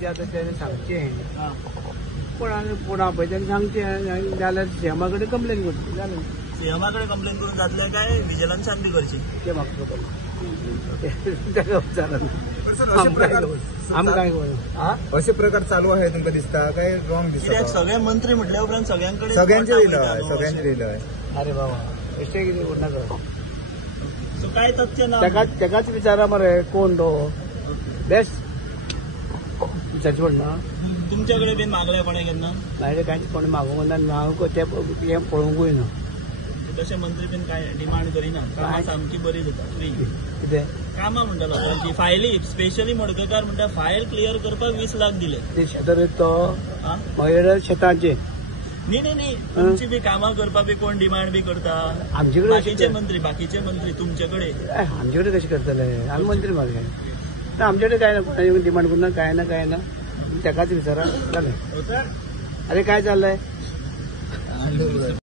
जे आतां तेणें सांगचें पूण आपयताना सांगचें जाल्यार सीएमा कडेन कंप्लेन करची जालें. सीएमा कडेन कंप्लेन करून जातलें काय विजिलन्सान बी करची तें म्हाका खबर ना. ताका विचारना आमी काय कळना. असे प्रकार चालू आहे तुमकां दिसता काय रॉंग दिसता? कित्याक सगळे मंत्री म्हटल्या उपरांत सगळ्यांकडे सगळ्यांचे दिलं. अरे बाबा बेश्टे कितें करनाका. सो काय तथ्य ना तेकाच विचारा मरे कोण तो बेस्ट विचारचें पडना. तुमच्याकडे बीन मागल्या कोणें केन्ना? म्हाजे कांयच कोणें मागूंक ना. हांव तें पळोवंकूय ना. तशे मंत्री बीन काय डिमांड करिना. कामां सामकी बरी जाता फ्री. कितें कामां म्हणटा लोकांची फायली स्पेशली मडकयकार म्हणटा फायल क्लियर करपाक 20 लाख दिले. ते शेतार तो म्हळ्यार शेतांचे न्ही तुमची बी कामां करपाक बी कोण डिमांड बी करता? आमचे कडेन बाकीचे मंत्री तुमचे कडेन आमचे कडेन कशें करतले? आमी मंत्री मारले आमचे कडेन काय ना कोणाची डिमांड करना काय ना तेकाच विचारा जालें. अरे काय चाललंय?